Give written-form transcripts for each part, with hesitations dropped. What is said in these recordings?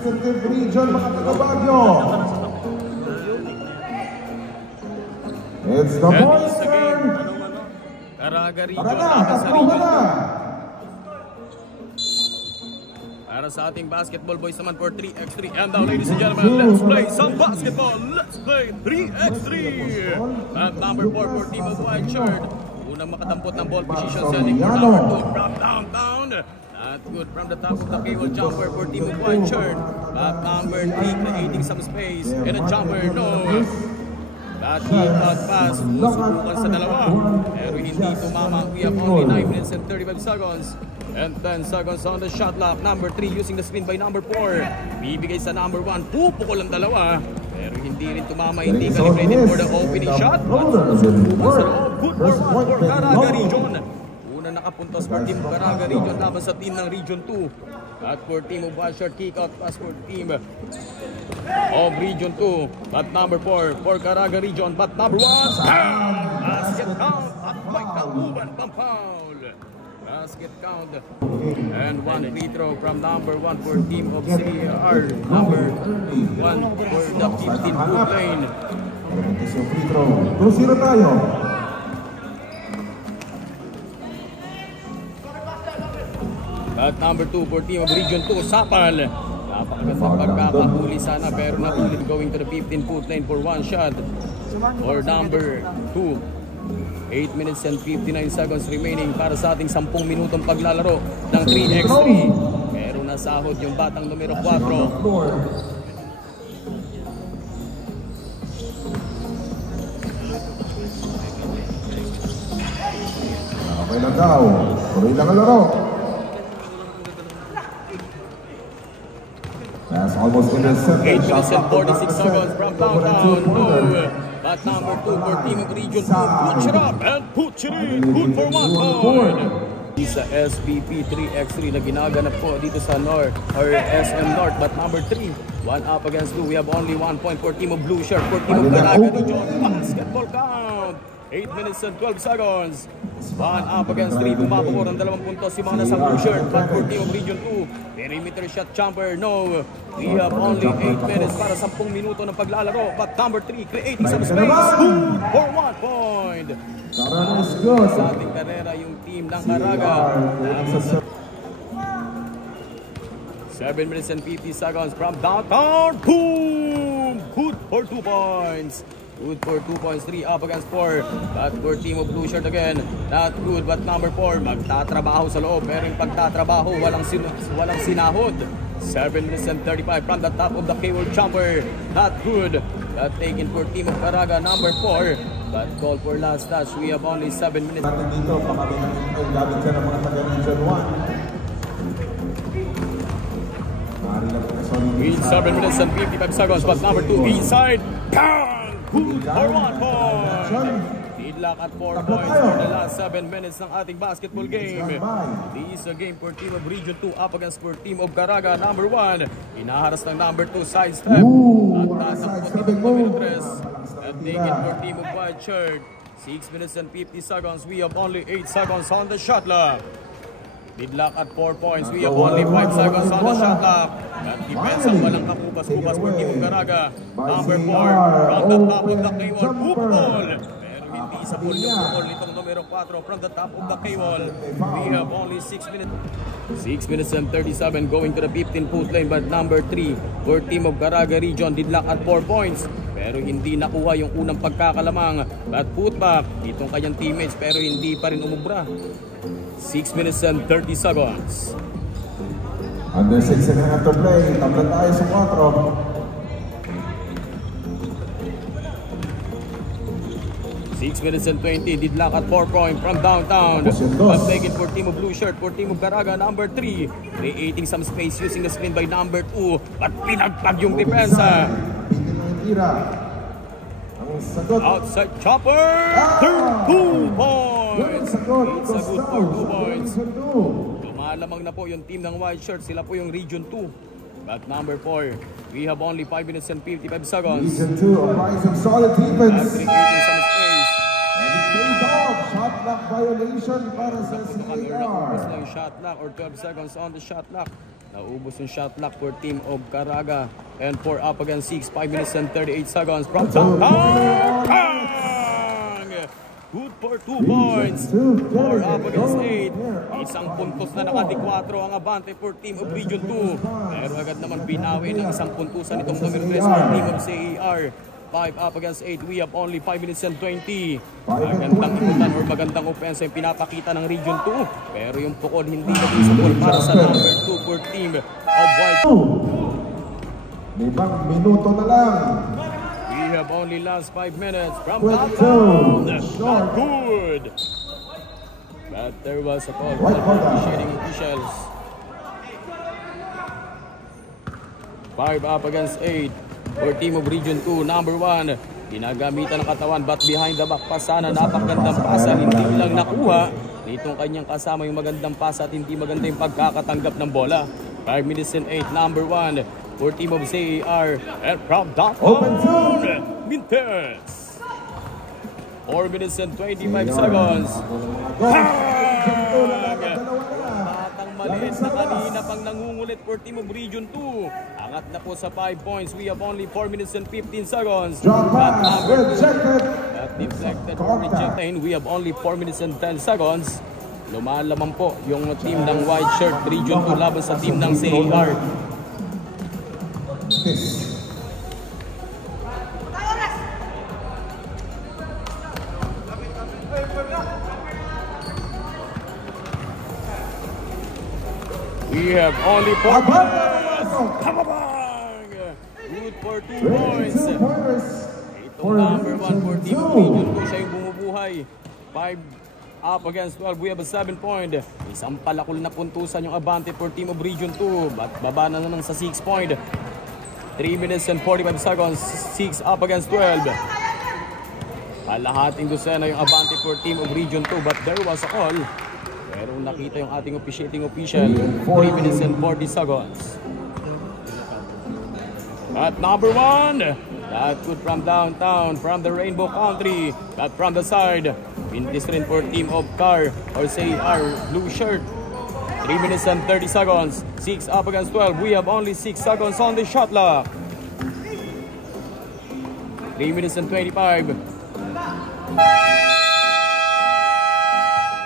Administrative Region, mga taga-Baguio. It's the boys' turn. Caraga Region. Para sa ating basketball boys naman for 3x3. And now, ladies and gentlemen, let's play some basketball. Let's play 3x3. At number 4 for team of white shirt. Unang makatampot ng ball position setting for number 2 from downtown. Not good from the top of the cable jumper for team of white shirt. At number 3 creating some space. And a jumper, no. That kick out pass, susubukan sa dalawa. Pero hindi tumama. We have only 9 minutes and 35 seconds. And 10 seconds on the shot clock. Number 3 using the screen by number 4. Bibigay sa number 1. Pupukol ang dalawa. Pero hindi rin tumama. Hindi calibrated for the opening shot. Susubukan sa loob. Good for 1 for Caraga Region. Una nakapuntos for team Caraga Region laban sa team ng Region 2. At for team of one shot kick out pass for team of Region 2. But number 4 for Caraga Region. But number 1 basket count at may kauban pang foul. Basket count and 1 free throw from number 1 for team of CR. Number 1 for the 15-foot lane. So free throw. 2-0 tayo. At number 2 for team of Region 2, Sapal. Napakagandang pagkakahuli sana pero nakulit going to the 15-foot lane for 1 shot. For number 2. 8 minutes and 59 seconds remaining para sa ating 10 minutong paglalaro ng 3x3. Pero nasahod yung batang numero 4. Okay lang daw. Tuloy lang ang laro. That's almost in the 8 minutes and 46 seconds from downtown. But number 2 for team of Region 2, puts it up and puts it in. Good for 1 point. Sa SBP 3x3 na ginaganap po dito sa North or SM North. But number 3, 1 up against 2. We have only 1 point for team of Blue Shirt. For team of Caraga Region, basketball count. 8 minutes and 12 seconds. 1 up against 3. Bumabako ng 2 puntos si mga nasa Blue Shirt. But for team of Region 2, perimeter shot jumper, no. We have only 8 minutes para 10 minuto ng paglalaro. But number 3, creating some space. Good for 1 point. Sa ating karera yung team ng Caraga. 7 minutes and 50 seconds from downtown. Boom! Good for 2 points. Good for 2 points, 3 up against 4. But for team of Blue Shirt again, not good. But number 4, magtatrabaho sa loob. Pero yung pagtatrabaho, walang sinahod. 7 minutes and 35 from the top of the cable jumper. Not good. That taken for team of Caraga, number 4. But call for last touch. We have only 7 minutes. Natin dito, baka may gamit ka ng mga taga-Region 1. In 7 minutes and 55 seconds. But number 2, inside. Bang! Good for 1 point. Deadlock at 4 points for the last 7 minutes ng ating basketball game. This is a game for team of Region 2 up against for team of Caraga, number 1. Inaharas ng number 2, side step. At tatakot itong numero 3. And taken for team of white shirt. 6 minutes and 50 seconds. We have only 8 seconds on the shot clock. Deadlock at 4 points. We have only 5 seconds on the shot clock. At defense ang walang kapupas-pupas for team of Caraga. Number 4, from the top of the cable, football. Pero hindi sa ball yung football nitong numero 4 from the top of the cable. We have only 6 minutes. 6 minutes and 37 going to the 15-foot lane. But number 3 for team of Caraga Region, deadlock at 4 points. Pero hindi nakuha yung unang pagkakalamang. But putback itong kanyang teammates pero hindi pa rin umubra. 6 minutes and 30 seconds. Under 6 and a half to play. Tabla tayo sa 4. 6 minutes and 20. Deadlock at 4 point from downtown. But taken for team of Blue Shirt. For team of Caraga, number 3. Creating some space using the screen by number 2. At pinagpag yung depensa. Outside chopper. 2 points. It's a good for 2 points. Lumalamang na po yung team ng white shirt. Sila po yung Region 2. But number 4, we have only 5 minutes and 55 seconds. Region 2, a rising solid defense. Creating some space. And it pays off. Shot clock violation para sa CAR. CAR. Shot clock or 12 seconds on the shot clock. Naubos yung shot clock for team of Caraga. And 4 up against 6. 5 minutes and 38 seconds from downtown. Good for 2 points. 4 up against 8. Isang puntos na nakati-4 ang abante for team of Region 2. Pero agad naman binawi ng isang puntusan itong numero 3 for team of CAR. 5 up against 8. We have only 5 minutes and 20. Magandang ikutan or magandang offense yung pinapakita ng Region 2. Pero yung pukol hindi nag-isapol para sa number 2 for team of White. 5 minuto na lang. We have only last 5 minutes from downtown. Not good. But there was a call for the officiating officials. 5 up against 8 for team of Region 2. Number 1, ginagamitan ng katawan but behind the back pass sana. Napakagandang pasa, hindi lang nakuha nitong kanyang kasama yung magandang pasa at hindi maganda yung pagkakatanggap ng bola. 5 minutes and 8, number 1 for team of CAR and from downtown, Mintes. 4 minutes and 25 seconds. Batang maliit na kanina pang nangungulit for team of Region 2. Angat na po sa 5 points. We have only 4 minutes and 15 seconds. That deflected or rejected. We have only 4 minutes and 10 seconds. Lumalaman po yung team ng White Shirt Region 2 laban sa team ng CAR. We have only 4 points. Good for 2 points. Itong number 1 for team of Region 2, siya yung bumubuhay. 5 up against 12. We have a 7 point. Isang palakol na puntusan yung abante for team of Region 2. But baba na naman sa 6 point. 3 minutes and 45 seconds. 6 up against 12. Kalahating dosena yung abante for team of Region 2. But there was a call. Pero nakita yung ating officiating official. 3 minutes and 40 seconds. At number 1, that good from downtown, from the Rainbow Country. That from the side. Mintis rin for team of CAR or say our blue shirt. 3 minutes and 30 seconds. 6 up against 12. We have only 6 seconds on the shot clock. 3 minutes and 25.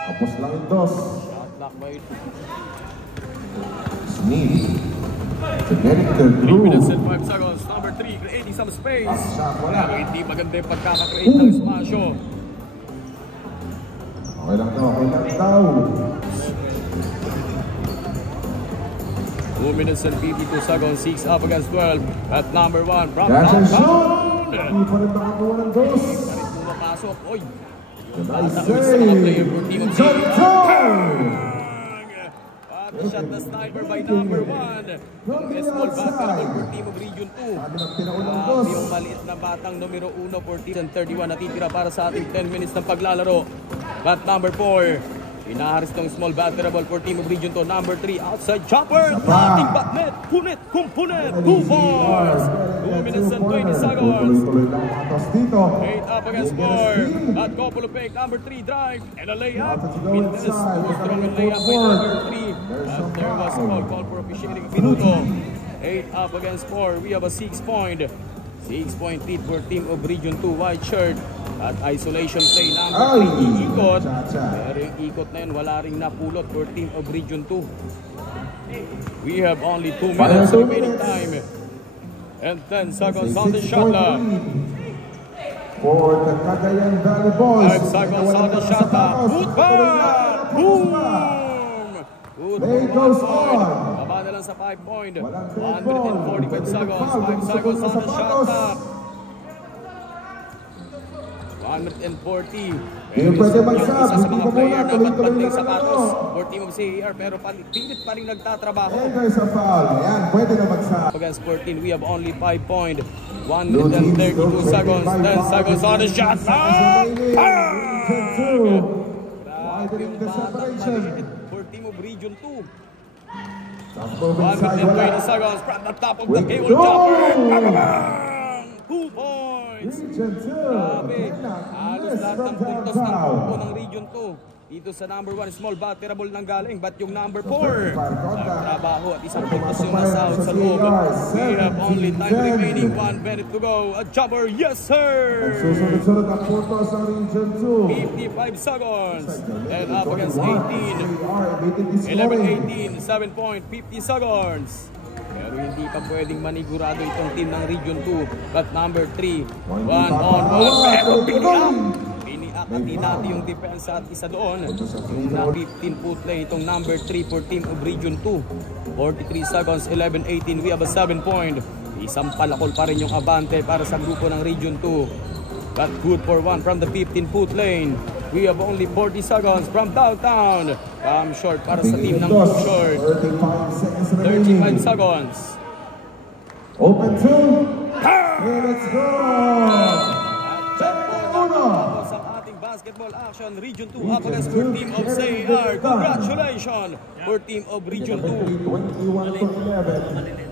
Tapos lang ito. Shot clock by Smith. To get it to 3 minutes and groove. 5 seconds. Number 3, creating some space. Shot, wala. Pero hindi maganda yung pagkaka-create ng espasyo. Okay lang daw, okay lang daw. 2 minutes and 52 seconds. 6 up against 12. At number 1 from That's a downtown. shot! Hindi pa rin makakuha ng dos. Karit mo napasok. Oy! Yung Nice bata sa mga player for team of save! At shot na sniper by number 1. Yung small basketball for team of Region 2. Sabi ng pinaulang dos. Yung maliit na batang numero 1 for team and 31 natitira para sa ating 10 minutes ng paglalaro. At number 4, inaharis ng small basketball for team of Region 2. Number 3, outside jumper. Ating batnet. Punit, kumpunet. 2 points. 2 minutes and 20 seconds. Tuloy-tuloy lang ang atas dito. 8 up against 4. At couple of fake. Number 3, drive. And a layup. Mintes, strong and layup by number 3. At there was a call for officiating minuto. 8 up against 4. We have a 6 point. 6-point lead for team of Region 2 White Shirt. At isolation play number 3, iikot. Pero yung ikot na yun, wala ring napulot for team of Region 2. We have only 2 minutes remaining time. And 10 seconds on the shot clock. For the Cagayan Valley Boys. 5 seconds on the shot clock. Good ball! Boom! Good Play for 1 goes point. on. Baba na lang sa 5 point. Walang 145 seconds. 5 seconds on the shot clock. 140. Hindi pwede mag-sub. Isa sa Hindi mga pa muna. player dapat Tuloy-tuloy banting lang sapatos ito. for team of CAR pero pilit pa rin nagtatrabaho. Enter sa foul. Ayan, pwede na mag-sub. Against 14, we have only 5 point. 1 minute and 32 seconds. 10 seconds on the shot clock. Grabe yung batang maliit for team of Region 2. 1 minute and 20 seconds from the top of the cable jumper. 2 points. Region 2. Grabe. Halos lahat ng puntos ng grupo ng Region 2. dito sa number 1, small bat, tirable ng galing, but yung number 4, nagtrabaho at isang puntos yung nasa out sa loob. We have only time remaining, 1 minute to go. A jumper, yes sir! Susunod-sunod ang puntos ng Region 2. 55 seconds. And up against 18. 11-18, 7 point, 50 seconds. Pero hindi pa pwedeng manigurado itong team ng Region 2. But number 3, 1 on 1. Pero piniak at tinati yung depensa at isa doon. Yung na 15-foot lane itong number 3 for team of Region 2. 43 seconds, 11-18. We have a 7 point. Isang palakol pa rin yung abante para sa grupo ng Region 2. But good for 1 from the 15-foot lane. We have only 40 seconds from downtown. Come short para sa team ng Too Short. 35 seconds. Open 2. And let's go! Sa ating basketball action, Region 2 up against for team of CAR. Congratulations for team of Region 2. 21-11.